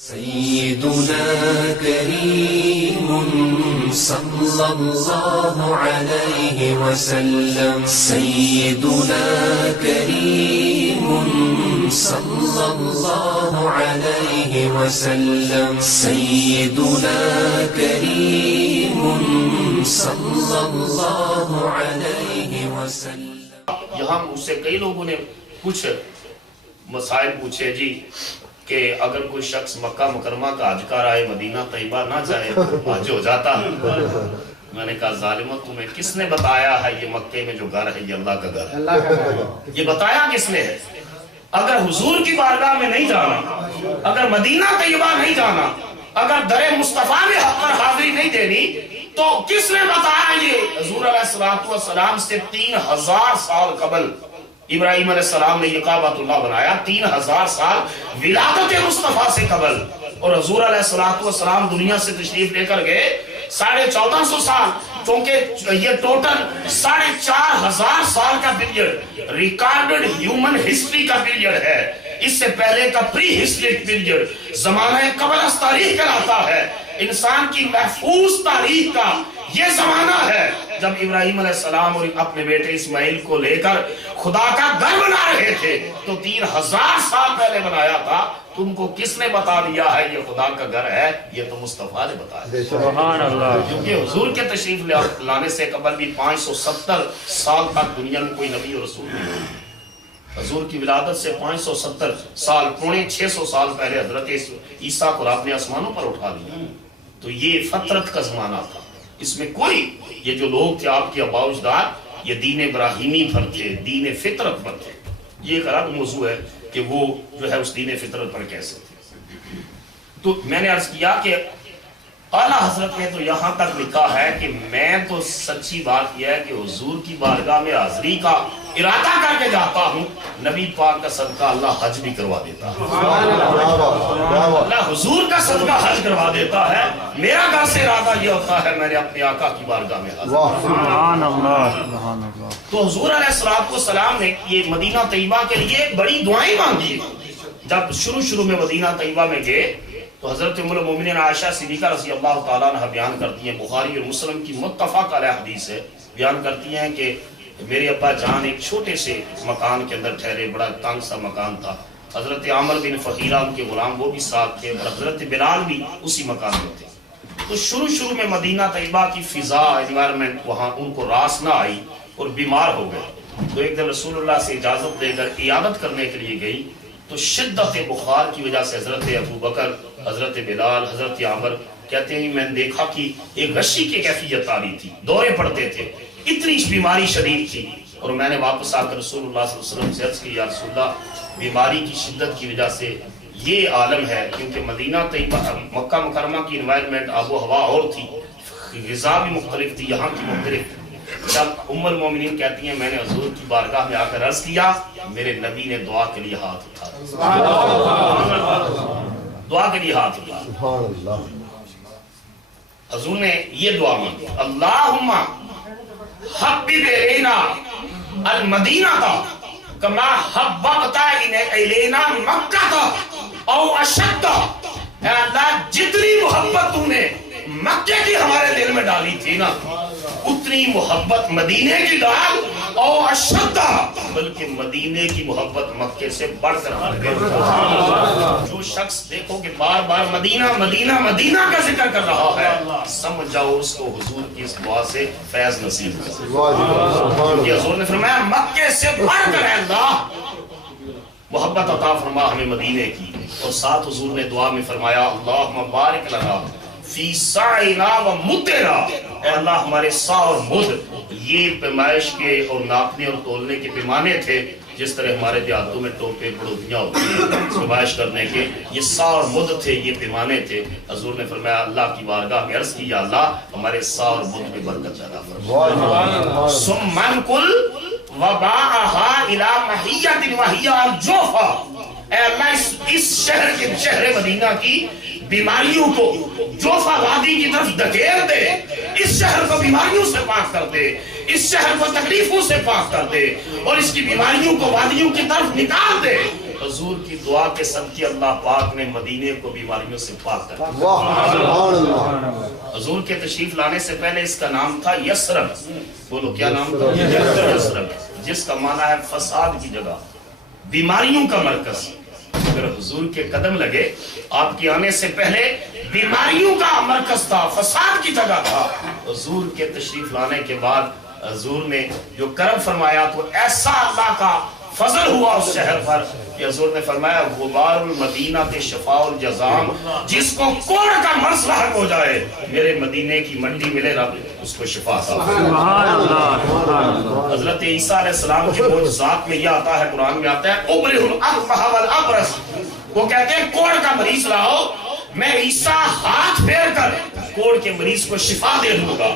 سيدنا كريم صلى الله عليه وسلم سيدنا كريم صلى الله عليه وسلم سيدنا كريم صلى الله عليه وسلم. یہاں مجھ سے کئی لوگوں نے کچھ مسائل پوچھے جی کہ اگر کوئی شخص مکہ مکرمہ کا حج کر آئے مدینہ طیبہ نہ جائے تو حج ہو جاتا. میں نے کہا ظالموں تمہیں کس نے بتایا ہے یہ مکے میں جو گھر ہے یہ اللہ کا گھر ہے؟ یہ بتایا کس نے ہے؟ اگر حضور کی بارگاہ میں نہیں جانا، اگر مدینہ طیبہ نہیں جانا، اگر در مصطفیٰ میں حق پر حاضری نہیں دینی تو کس نے بتایا؟ یہ حضور علیہ السلام سے 3000 سال قبل ابراہیم علیہ السلام نے یہ کعبۃ اللہ بنایا، 3000 سال ولادت مصطفیٰ سے قبل. اور حضور علیہ السلام دنیا سے تشریف لے کر گئے 1450 سال، چونکہ یہ ٹوٹل 4500 سال کا پیریڈ ریکارڈڈ ہیومن ہسٹری کا پیریڈ ہے. اس سے پہلے کا پری ہسٹرک پیریڈ زمانہ قبل از تاریخ کہلاتا ہے. انسان کی محفوظ تاریخ کا یہ زمانہ ہے جب ابراہیم علیہ السلام اور اپنے بیٹے اسماعیل کو لے کر خدا کا گھر بنا رہے تھے تو 3000 سال پہلے بنایا تھا. تم کو کس نے بتا دیا ہے یہ خدا کا گھر ہے؟ یہ تو مصطفیٰ نے بتایا. سبحان اللہ. کیونکہ حضور کے تشریف لانے سے قبل بھی 570 سال تک دنیا میں کوئی نبی اور رسول نہیں ہوئی. حضور کی ولادت سے 570 سال، پونے 600 سال پہلے حضرت عیسیٰ کو رب نے آسمانوں پر اٹھا دیا. تو یہ فطرت کا زمانہ تھا. اس میں کوئی یہ جو لوگ تھے آپ کے آباء و اجداد یہ دین ابراہیمی پر تھے، دین فطرت پر تھے. یہ ایک الگ موضوع ہے کہ وہ جو ہے اس دین فطرت پر کیسے تھے. تو میں نے عرض کیا کہ اعلیٰ حضرت نے تو یہاں تک لکھا ہے کہ میں تو سچی بات یہ ہے کہ حضور کی بارگاہ میں حاضری کا ارادہ کر کے جاتا ہوں، نبی پاک کا صدقہ اللہ حج بھی کروا دیتا ہے. اللہ حضور کا صدقہ حج کروا دیتا ہے. میرا گھر سے ارادہ یہ ہوتا ہے میں نے اپنے آقا کی بارگاہ میں حاضر. تو حضور علیہ السلام نے یہ مدینہ طیبہ کے لیے بڑی دعائیں مانگی. جب شروع میں مدینہ طیبہ میں گئے تو حضرت ام المومنین عائشہ صدیقہ رضی اللہ تعالیٰ عنہ بیان کرتی ہیں، بخاری اور مسلم کی متفق علیہ حدیث ہے، بیان کرتی ہیں کہ میرے ابا جان ایک چھوٹے سے مکان کے اندر ٹھہرے، بڑا تنگ سا مکان تھا. حضرت عامر بن فہیرہ ان کے غلام وہ بھی ساتھ تھے اور حضرت بلال بھی اسی مکان میں تھے. تو شروع میں مدینہ طیبہ کی فضا انوائرمنٹ وہاں ان کو راس نہ آئی اور بیمار ہو گئے. تو ایک دن رسول اللہ سے اجازت لے کر عیادت کرنے کے لیے گئی تو شدت بخار کی وجہ سے حضرت ابو بکر، حضرت بلال، حضرت عامر کہتے ہیں میں نے دیکھا کہ ایک غشی کی کیفیت آ رہی تھی، دورے پڑتے تھے، اتنی بیماری شدید تھی. اور میں نے واپس آ کر رسول اللہ صلی اللہ علیہ وسلم سے عرض کی یا رسول اللہ بیماری کی شدت کی وجہ سے یہ عالم ہے، کیونکہ مدینہ طیبہ مکہ مکرمہ کی انوائرمنٹ آب و ہوا اور تھی، غذا بھی مختلف تھی، یہاں کی مختلف. جب ام المومنین کہتی ہیں میں نے حضور کی بارگاہ میں آ کر عرض کیا، میرے نبی نے دعا کے لیے ہاتھ اٹھایا، دعا کے لیے ہاتھ اٹھایا. حضور نے یہ دعا مانگی، اللہم حبب الینا المدینہ کما حببت الینا مکہ او اشد. اے اللہ جتنی محبت تو نے مکے کی ہمارے دل میں ڈالی تھی نا اتنی محبت مدینے کی ڈال او اشد، بلکہ مدینے کی محبت مکے سے بڑھ کر ہمارے دل میں. جو شخص دیکھو کہ بار بار مدینہ مدینہ مدینہ کا ذکر کر رہا ہے سمجھ جاؤ اس کو حضور کی اس دعا سے فیض نصیب ہوا. یہ حضور نے فرمایا مکے سے بڑھ کر ہے اللہ محبت عطا فرما ہمیں مدینے کی. اور ساتھ حضور نے دعا میں فرمایا اللہم بارک لنا فی سعینا و مدنا، اے اللہ ہمارے سا اور مد یہ پیمائش کے اور ناپنے اور تولنے کے پیمانے تھے، جس طرح ہمارے دیہاتوں میں ٹوپے بڑوتیاں ہوتی ہیں پیمائش کرنے کے، یہ سا اور مد تھے، یہ پیمانے تھے. حضور نے فرمایا اللہ کی بارگاہ میں عرض کی یا اللہ ہمارے سا اور مد میں برکت پیدا فرما. ثم انقل وباعها الى محیۃ وہی الجوفہ، اے اللہ اس شہر مدینہ کی بیماریوں کو جوفہ وادی کی طرف دھکیل دے، اس شہر کو بیماریوں سے پاک کر دے، اس شہر کو تکلیفوں سے پاک کر دے اور اس کی بیماریوں کو وادیوں کی طرف نکال دے. حضور کی دعا کے صدقے اللہ پاک نے مدینے کو بیماریوں سے پاک کر دیا۔ سبحان اللہ۔ حضور کے تشریف لانے سے پہلے اس کا نام تھا یثرب۔ بولو کیا نام تھا؟ یثرب، جس کا معنی ہے فساد کی جگہ، بیماریوں کا مرکز۔ اگر حضور کے قدم لگے، آپ کے آنے سے پہلے بیماریوں کا مرکز تھا، فساد کی جگہ تھا۔ حضور کے تشریف لانے کے بعد حضور نے جو کرم فرمایا تو ایسا اللہ کا فضل ہوا اس شہر پر کہ حضور نے فرمایا غبار المدینہ تے شفاء الجزام، جس کو کوڑ کا مرض لاحق ہو جائے میرے مدینے کی منڈی ملے رب اس کو شفا عطا فرمائے۔ حضرت عیسیٰ علیہ السلام کے معجزات میں یہ آتا ہے، قرآن میں آتا ہے ابرئ الاکمہ والابرص، وہ کہتے ہیں کوڑ کا مریض لاؤ، میں عیسیٰ ہاتھ پھیر کر کوڑ کے مریض کو شفا دے دوں گا۔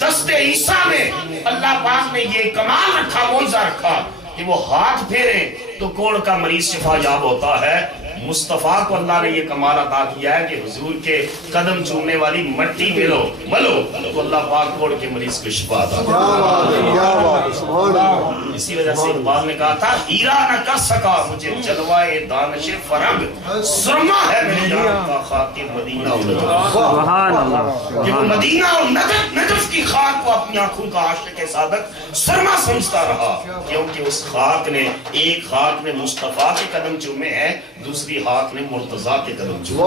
دست عیسیٰ میں اللہ پاک نے یہ کمال رکھا، معجزہ رکھا کہ وہ ہاتھ پھیریں تو کوڑ کا مریض شفا یاب ہوتا ہے۔ مصطفیٰ کو اللہ نے یہ کمال عطا کیا ہے کہ حضور کے قدم چومنے والی مٹی ملو تو اللہ پاک کوڑ کے مریض کو شفا عطا کرتا۔ اسی وجہ سے اقبال نے کہا تھا ہیرا نہ کر سکا مجھے جلوائے دانش فرنگ، سرما ہے میری جان کا خاک مدینہ اور نجف۔ کہ وہ مدینہ اور نجف کی خاک کو اپنی آنکھوں کا عاشق صادق سرما سمجھتا رہا، کیونکہ اس خاک نے، ایک خاک نے مصطفیٰ کے قدم چومے ہیں، دوسری خاک نے مرتضیٰ کے قدم چومے۔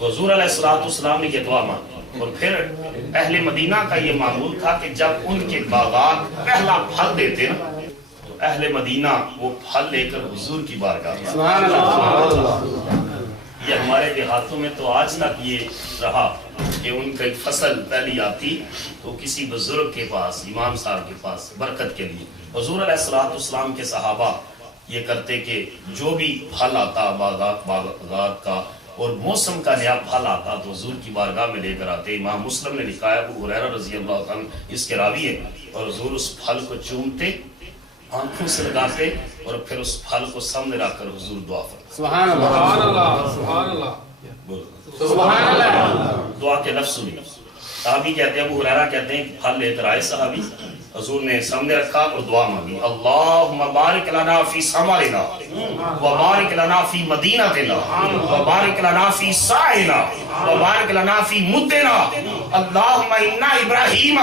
حضور علیہ السلام نے یہ دعا مانگی، اور پھر اہل مدینہ کا یہ معمول تھا کہ جب ان کے باغات پہلا پھل دیتے نا تو اہل مدینہ وہ پھل لے کر حضور کی بارگاہ میں۔ یہ ہمارے دیہاتوں میں تو آج تک یہ رہا کہ ان کی فصل پہلی آتی تو کسی بزرگ کے پاس، امام صاحب کے پاس برکت کے لیے۔ حضور علیہ السلام کے صحابہ یہ کرتے کہ جو بھی پھل آتا باغات کا اور موسم کا نیا پھل آتا تو حضور کی بارگاہ میں لے کر آتے۔ امام مسلم نے لکھا ہے، ابو ہریرہ رضی اللہ عنہ اس کے راوی ہیں، اور حضور اس پھل کو چومتے، آنکھوں سے لگاتے اور پھر اس پھل کو سامنے رکھ کر حضور دعا فرماتے۔ سبحان اللہ، سبحان اللہ، سبحان اللہ۔ دعا کے لفظ سنیے۔ صحابی کہتے ہیں، ابو ہریرہ کہتے ہیں کہ پھل لے کر آئے صحابی، حضور نے سامنے رکھا اور دعا مانگی، اللہم بارک لنا فی ثمرنا وبارک لنا فی مدینتنا وبارک لنا فی سائنا وبارک لنا فی مدنا، اللہم انا ابراہیم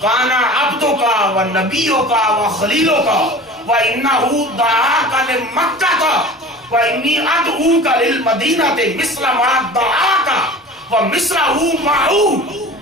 کانا عبدک و نبیک و خلیلک و انہو دعاک لمکہ و انی ادعوک للمدینہ مثل ما دعاک و مثلہ معو۔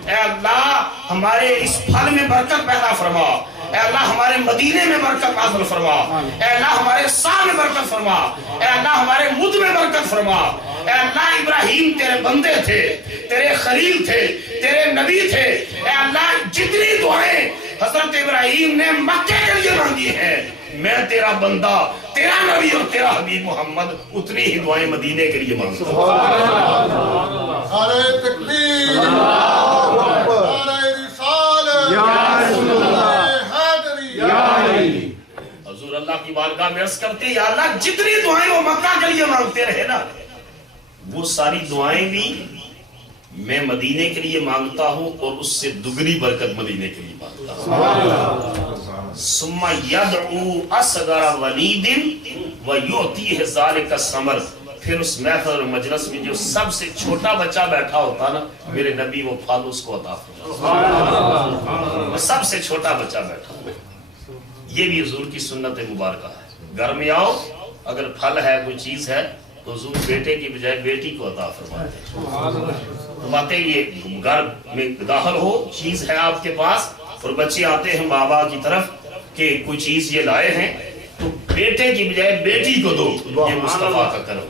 اے اللہ ہمارے اس پھل میں برکت پیدا فرما، اے اللہ ہمارے مدینے میں برکت نازل فرما، اے اللہ ہمارے سا میں برکت فرما، اے اللہ ہمارے مد میں برکت فرما۔ اے اللہ ابراہیم تیرے بندے تھے، تیرے خلیل تھے، تیرے نبی تھے، اے اللہ جتنی دعائیں حضرت ابراہیم نے مکے کے لیے مانگی ہیں، میں تیرا بندہ، تیرا نبی اور تیرا حبیب محمد اتنی ہی دعائیں مدینے کے لیے مانگتا ہوں۔ نعرہ تکبیر، نعرہ رسالت، نعرہ حیدری، حضور اللہ کی بارگاہ میں عرض کرتے ہیں، یا اللہ جتنی دعائیں وہ مکہ کے لیے مانگتے رہے نا، وہ ساری دعائیں بھی میں مدینے کے لیے مانگتا ہوں اور اس سے دگنی برکت مدینے کے لیے مانگتا ہوں۔ ثم یدعو اصغر ولید ویعطیہ ذلک الثمر، پھر اس محفل اور مجلس میں جو سب سے چھوٹا بچہ بیٹھا ہوتا نا، میرے نبی وہ پھل اس کو عطا فرماتا، سب سے چھوٹا بچہ بیٹھا۔ یہ بھی حضور کی سنت مبارکہ ہے، گھر میں آؤ اگر پھل ہے کوئی چیز ہے تو حضور بیٹے کی بجائے بیٹی کو عطا فرماتے ہیں۔ یہ گھر میں داخل ہو، چیز ہے آپ کے پاس اور بچے آتے ہیں بابا کی طرف کہ کوئی چیز یہ لائے ہیں تو بیٹے کی بجائے بیٹی کو دو، یہ مصطفیٰ کا کرم ہے۔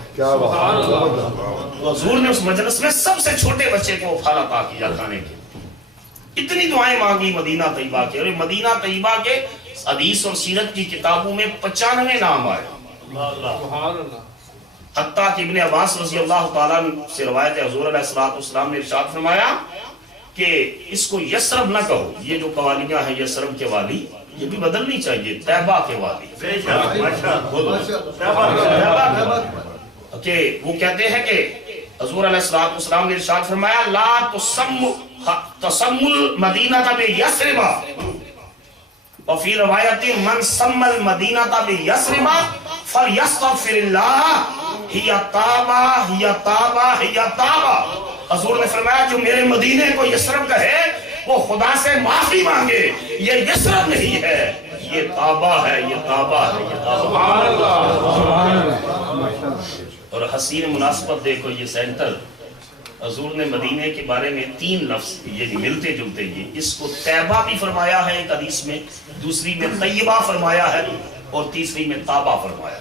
حضور نے اس مجلس میں سب سے چھوٹے بچے کو پھل عطا کیا کھانے کے۔ اتنی دعائیں مانگی مدینہ طیبہ کے، اور مدینہ طیبہ کے حدیث اور سیرت کی کتابوں میں 95 نام آئے، حتیٰ کہ ابن عباس رضی اللہ تعالیٰ سے روایت ہے، حضور علیہ السلام نے ارشاد فرمایا کہ اس کو یثرب نہ کہو، یہ جو قوالیاں ہیں یثرب کے والی یہ بھی بدلنی چاہیے، طیبہ کے والی، کہ وہ کہتے ہیں کہ حضور علیہ السلام نے ارشاد فرمایا لا تسموا المدینہ بیثرب، وفی روایت من سمى المدینہ بیثرب فَلْيَسْتَغْفِرِ اللَّهَ ہِیَ تَابَا ہِیَ تَابَا ہِیَ تَابَا. حضور نے فرمایا جو میرے مدینے کو یثرب کہے وہ خدا سے معافی مانگے. یہ یثرب نہیں ہے، یہ تابا ہے، یہ تابا ہے، یہ تابا. اور حسین مناسبت دیکھو، یہ سینٹر حضور نے مدینے کے بارے میں 3 لفظ یہ ملتے جلتے، یہ اس کو طیبہ بھی فرمایا ہے ایک حدیث میں، دوسری میں طیبہ فرمایا ہے، اور تیسری میں تابہ فرمایا.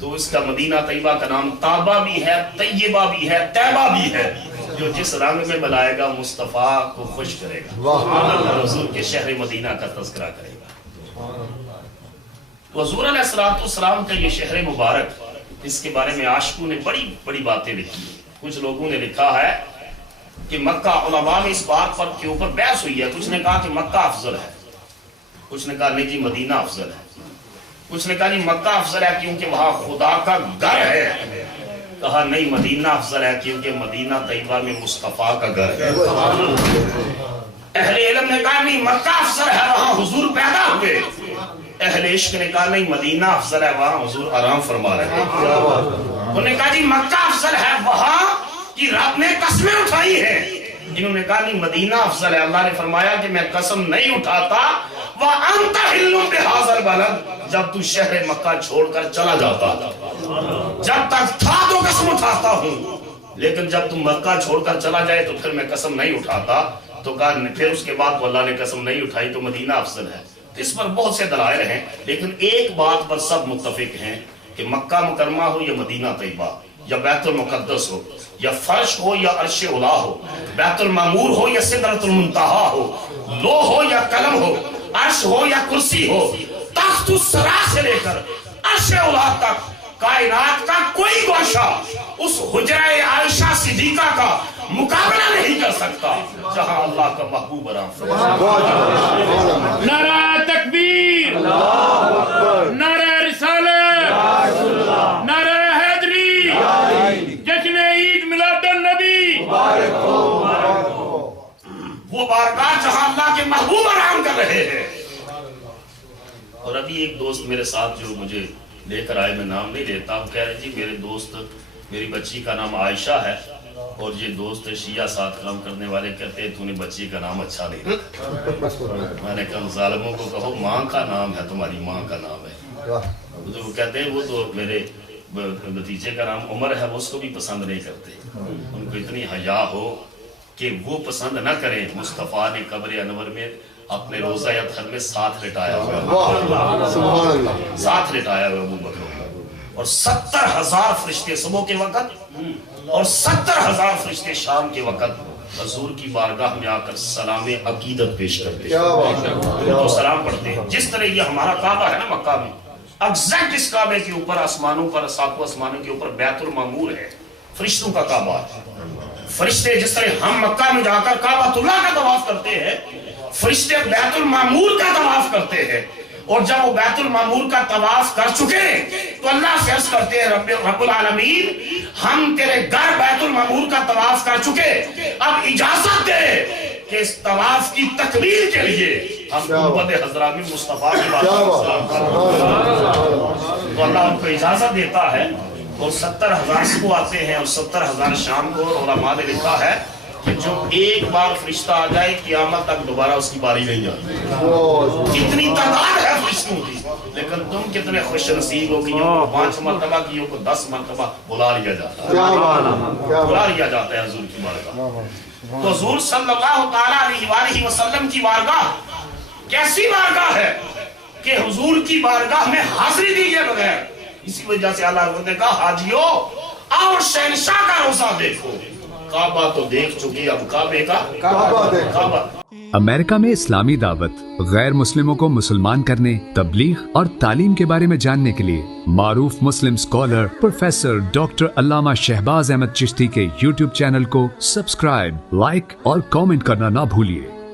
تو اس کا مدینہ طیبہ کا نام تابہ بھی ہے، طیبہ بھی ہے، طیبہ بھی ہے. جو جس رنگ میں بلائے گا مصطفیٰ کو خوش کرے گا، حضور کے شہر مدینہ کا تذکرہ کرے گا. حضور علیہ السلام کا یہ شہر مبارک، اس کے بارے میں عاشقوں نے بڑی بڑی باتیں لکھی. کچھ لوگوں نے لکھا ہے کہ مکہ، علماء میں اس بات پر کے اوپر بحث ہوئی ہے. کچھ نے کہا کہ مکہ افضل ہے، کچھ نے کہا نہیں جی مدینہ افضل ہے، کچھ نے کہا جی مکہ افضل ہے کیونکہ وہاں خدا کا گھر ہے. کہا نہیں مدینہ افضل ہے کیونکہ مدینہ طیبہ میں مصطفیٰ کا گھر ہے. اہل علم نے کہا نہیں مکہ افضل ہے وہاں حضور پیدا ہوئے. اہل عشق نے کہا نہیں مدینہ افضل ہے وہاں حضور آرام فرما رہے ہیں. انہوں نے کہا جی مکہ افضل ہے وہاں کی رب نے قسمیں اٹھائی ہیں. انہوں نے کہا نہیں مدینہ افضل ہے، اللہ نے فرمایا کہ میں قسم نہیں اٹھاتا وَأَنْتَ حِلٌّ بِهَٰذَا الْبَلَدِ، جب تو شہر مکہ چھوڑ کر چلا جاتا، جب تک تھا تو قسم اٹھاتا ہوں، لیکن جب تم مکہ چھوڑ کر چلا جائے تو پھر میں قسم نہیں اٹھاتا. تو کہا پھر اس کے بعد اللہ نے قسم نہیں اٹھائی تو مدینہ افضل ہے. اس پر بہت سے دلائل ہیں، لیکن ایک بات پر سب متفق ہیں کہ مکہ مکرمہ ہو یا مدینہ طیبہ یا بیت المقدس ہو یا فرش ہو یا عرش اولا ہو، بیت المعمور ہو یا سدرۃ المنتہا ہو، لوح ہو یا قلم ہو، عرش ہو یا کرسی ہو، تخت الثری سے لے کر عرش اولا تک کائنات کا کوئی گوشہ اس حجرہ عائشہ صدیقہ کا مقابلہ نہیں کر سکتا جہاں اللہ کا محبوب آرام فرماتا. نعرہ تکبیر، نعرہ رسالت، نعرہ حیدری، جشن عید میلاد النبی. وہ بارگاہ جہاں اللہ کے محبوب آرام کر رہے ہیں. اور ابھی ایک دوست میرے ساتھ جو مجھے لے کر آئے، میں نام نہیں لیتا، وہ کہہ رہے جی میرے دوست، میری بچی کا نام عائشہ ہے اور یہ دوست شیعہ ساتھ کام کرنے والے کہتے ہیں تو نے بچی کا نام اچھا نہیں رکھا. میں نے کہا ظالموں کو کہو ماں کا نام ہے، تمہاری ماں کا نام ہے. وہ کہتے ہیں وہ تو میرے بھتیجے کا نام عمر ہے، وہ اس کو بھی پسند نہیں کرتے. ان کو اتنی حیا ہو کہ وہ پسند نہ کریں. مصطفیٰ نے قبر انور میں اپنے روضہ ادخر میں ساتھ لٹایا ہوا، ساتھ لٹایا ہوا ابو بکر، اور 70,000 فرشتے صبح کے وقت اور 70,000 فرشتے شام کے وقت حضور کی بارگاہ میں آ کر سلام عقیدت پیش کرتے ہیں، تو سلام پڑھتے ہیں. جس طرح یہ ہمارا کعبہ ہے نا مکہ میں، ایگزیکٹ اس کعبے کے اوپر آسمانوں پر، ساتوں آسمانوں کے اوپر بیت المعمور ہے، فرشتوں کا کعبہ ہے. فرشتے جس طرح ہم مکہ میں جا کر کعبۃ اللہ کا طواف کرتے ہیں، فرشتے بیت المعمور کا طواف کرتے ہیں. اور جب وہ بیت المعمور کا طواف کر چکے تو اللہ سے عرض کرتے ہیں رب العالمین ہم تیرے گھر بیت المعمور کا طواف کر چکے، اب اجازت دے کہ اس طواف کی تکمیل کے لیے ہم گنبد خضرا میں مصطفیٰ کی بات سلام کریں. تو اللہ ان کو اجازت دیتا ہے اور 70,000 صبح آتے ہیں اور 70,000 شام کو. اور علماء نے لکھا ہے کہ جو ایک بار فرشتہ آ جائے قیامت تک دوبارہ اس کی باری نہیں آتی. اتنی تعداد ہے فرشتوں کی، لیکن تم کتنے خوش نصیب ہو کہ 5 مرتبہ کی 10 مرتبہ بلا لیا جاتا ہے، بلا لیا جاتا ہے حضور کی بارگاہ. تو حضور صلی اللہ تعالیٰ علیہ وآلہ وسلم کی بارگاہ کیسی بارگاہ ہے کہ حضور کی بارگاہ میں حاضری دیجئے بغیر. اسی وجہ سے اللہ نے کہا حاجیو آؤ شہنشاہ کا روزہ دیکھو. کعبہ تو دیکھ چکی، اب کعبے کا کعبہ. امریکہ میں اسلامی دعوت، غیر مسلموں کو مسلمان کرنے، تبلیغ اور تعلیم کے بارے میں جاننے کے لیے معروف مسلم اسکالر پروفیسر ڈاکٹر علامہ شہباز احمد چشتی کے YouTube چینل کو سبسکرائب، لائک اور کامنٹ کرنا نہ بھولیے.